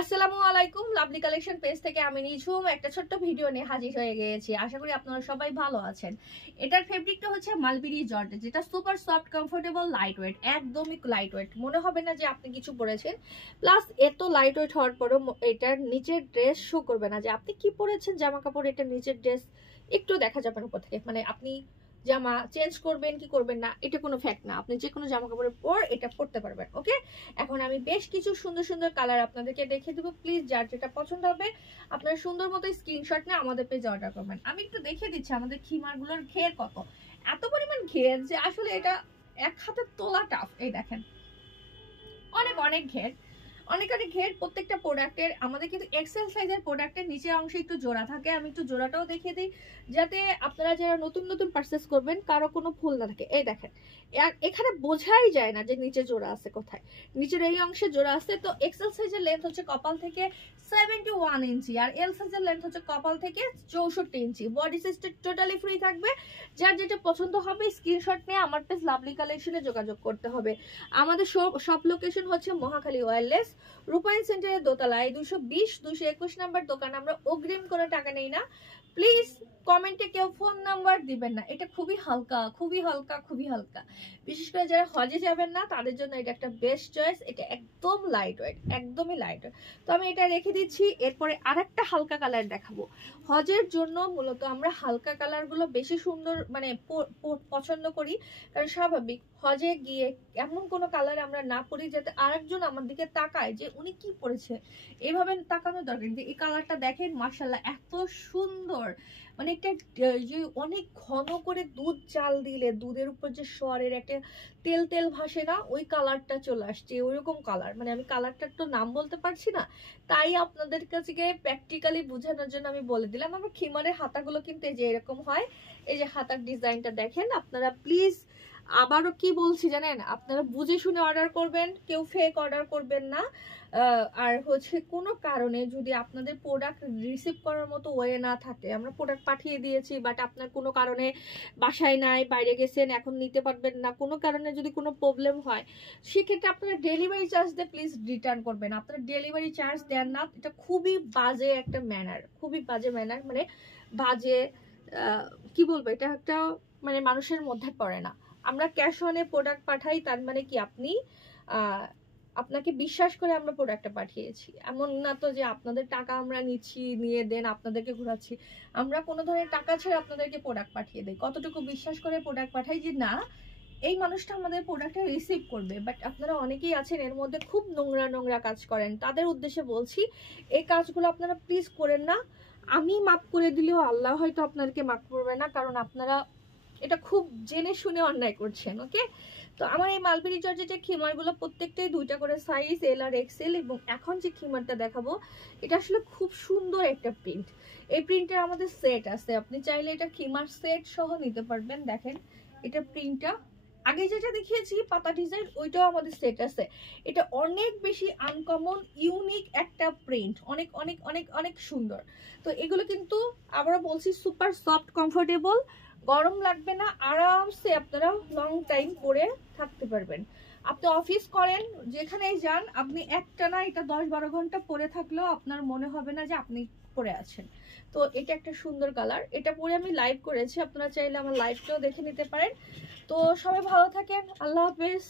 আসসালামু আলাইকুম, lovely collection page থেকে আমি নিঝুম একটা ছোট্ট ভিডিও নিয়ে হাজির হয়ে গিয়েছি। আশা করি আপনারা সবাই ভালো আছেন। এটার ফেব্রিকটা হচ্ছে মালবেরি জর্জেট, যেটা super soft, comfortable, light weight, একদমই লাইট ওয়েট। মনে হবে না যে আপনি কিছু পরেছেন। প্লাস এত লাইট ওয়েট হওয়ার পরেও এটার নিচের ড্রেস শো করবে না যে আপনি কি পরেছেন। জামা কাপড়, এটার নিচের ড্রেস একটু দেখা যাবে না উপর থেকে, মানে আপনি জামা চেঞ্জ করবেন কি করবেন না এটা কোনো ফ্যাক্ট না। আপনি যে কোনো জামা কাপড়ের পর এটা পরতে পারবেন। ওকে, এখন আমি বেশ কিছু সুন্দর সুন্দর কালার আপনাদেরকে দেখিয়ে দেবো। প্লিজ যার যেটা পছন্দ হবে আপনারা সুন্দর মতো স্ক্রিনশট নিয়ে আমাদের পেজে অর্ডার করবেন। আমি একটু দেখিয়ে দিচ্ছি আমাদের খিমারগুলোর ঘের কত, এত পরিমাণ ঘের যে আসলে এটা এক হাতে তোলা টাফ। এই দেখেন, অনেক অনেক ঘের, অনেক অনেক ঘের। প্রত্যেকটা প্রোডাক্টের আমাদের কিন্তু এক্সেল সাইজের প্রোডাক্টের নিচের অংশে একটু জোড়া থাকে। আমি একটু জোড়াটাও দেখিয়ে দিই যাতে আপনারা যারা নতুন নতুন পারচেস করবেন কারো কোনো ভুল না থাকে। এই দেখেন, এখানে বোঝাই যায় না যে নিচে জোড়া আছে কোথায়। নিচের এই অংশে জোড়া আছে। তো এক্সেল সাইজের লেন্থ হচ্ছে কপাল থেকে 71 ইঞ্চি, আর এল সাইজের লেন্থ হচ্ছে কপাল থেকে 64 ইঞ্চি। বডি সাইজটা টোটালি ফ্রি থাকবে। যার যেটা পছন্দ হবে স্ক্রিনশট নিয়ে আমার পেজ লাভলি কালেকশনে যোগাযোগ করতে হবে। আমাদের সব লোকেশন হচ্ছে মহাখালী ওয়্যারলেস, রূপায়ণ সেন্টারের দোতলায় 220-221 নাম্বার দোকান। আমরা অগ্রিম কোনো টাকা নেই না। প্লিজ কমেন্টে কেউ ফোন নাম্বার দিবেন না। এটা খুবই হালকা, খুবই হালকা, খুবই হালকা। বিশেষ করে যারা হজে যাবেন না তাদের জন্য এটা একটা বেস্ট চয়েস। এটা একদম লাইট ওয়েট, একদমই লাইট ওয়েট। তো আমি এটা রেখে দিচ্ছি। এরপরে আরেকটা হালকা কালার দেখাবো। হজের জন্য মূলত আমরা হালকা কালারগুলো বেশি সুন্দর মানে পছন্দ করি, কারণ স্বাভাবিক হজে গিয়ে এমন কোনো কালার আমরা না পরি যাতে আরেকজন আমার দিকে তাকায় যে উনি কি পরেছে। এইভাবে তাকানোর দরকার নেই। এই কালারটা দেখেন, মাশাআল্লাহ এত সুন্দর। মানে একটা যে অনেক ঘন করে দুধ চাল দিলে দুধের উপর যে সোয়ারের একটা তেল তেল ভাসে না, ওই কালারটা চলে আসছে। ওইরকম কালার, মানে আমি কালারটার তো নাম বলতে পারছি না, তাই আপনাদের কাছে প্র্যাকটিক্যালি বোঝানোর জন্য আমি বলে দিলাম। আমার খিমারের হাতাগুলো কিন্তু এই যে এরকম হয়। এই যে হাতার ডিজাইনটা দেখেন। আপনারা প্লিজ, আবারও কি বলছি জানেন, আপনারা বুঝে শুনে অর্ডার করবেন, কেউ ফেক অর্ডার করবেন না। আর হচ্ছে কোনো কারণে যদি আপনাদের প্রোডাক্ট রিসিভ করার মতো ওয়ে না থাকে, আমরা প্রোডাক্ট পাঠিয়ে দিয়েছি বাট আপনার কোনো কারণে বাসায় নাই, বাইরে গেছেন, এখন নিতে পারবেন না, কোনো কারণে যদি কোনো প্রবলেম হয়, সেক্ষেত্রে আপনারা ডেলিভারি চার্জ দিয়ে প্লিজ রিটার্ন করবেন। আপনারা ডেলিভারি চার্জ দেন না, এটা খুবই বাজে একটা ম্যানার, খুবই বাজে ম্যানার। মানে বাজে কি বলবো, এটা একটা মানে মানুষের মধ্যে পড়ে না। আমরা ক্যাশ অনে প্রোডাক্ট পাঠাই, তার মানে কি আপনি আপনাকে বিশ্বাস করে আমরা প্রোডাক্টটা পাঠিয়েছি। এমন না তো যে আপনাদের টাকা আমরা নিচ্ছি, নিয়ে দেন আপনাদেরকে ঘোরাচ্ছি। আমরা কোনো ধরনের টাকা ছেড়ে আপনাদেরকে প্রোডাক্ট পাঠিয়ে দেই। কতটুকু বিশ্বাস করে প্রোডাক্ট পাঠাই যে না, এই মানুষটা আমাদের প্রোডাক্টটা রিসিভ করবে। বাট আপনারা অনেকেই আছেন এর মধ্যে খুব নোংরা নোংরা কাজ করেন, তাদের উদ্দেশ্যে বলছি এই কাজগুলো আপনারা প্লিজ করেন না। আমি মাফ করে দিলেও আল্লাহ হয়তো আপনাদেরকে মাফ করবে না, কারণ আপনারা এটা খুব জেনে শুনে অন্যায় করছেন। ওকে, তো আমার এই মালবেরি জর্জেটের খিমারগুলো প্রত্যেকটাই 2টা করে সাইজ, এল আর এক্সেল। এবং এখন যে খিমারটা দেখাবো এটা আসলে খুব সুন্দর একটা প্রিন্ট। এই প্রিন্টের আমাদের সেট আছে, আপনি চাইলে এটা খিমার সেট সহ নিতে পারবেন। দেখেন এটা প্রিন্টটা, আগে যেটা দেখিয়েছি পাতা ডিজাইন, ওইটাও আমাদের সেট আছে। এটা অনেক বেশি আনকমন, ইউনিক একটা প্রিন্ট, অনেক অনেক অনেক অনেক সুন্দর। তো এগুলো কিন্তু আবারও বলছি সুপার সফট, কমফোর্টেবল, গরম লাগবে না, আরামসে আপনারা লং টাইম পরে থাকতে পারবেন। আপনি অফিস করেন, যেখানেই যান, আপনি একটানা এটা 10-12 ঘন্টা পরে থাকলেও আপনার মনে হবে না যে আপনি পরে আছেন। তো এটা একটা সুন্দর কালার। এটা পরে আমি লাইভ করেছি, আপনারা চাইলে আমার লাইভটাও দেখে নিতে পারেন। তো সবাই ভালো থাকেন, আল্লাহ হাফেজ।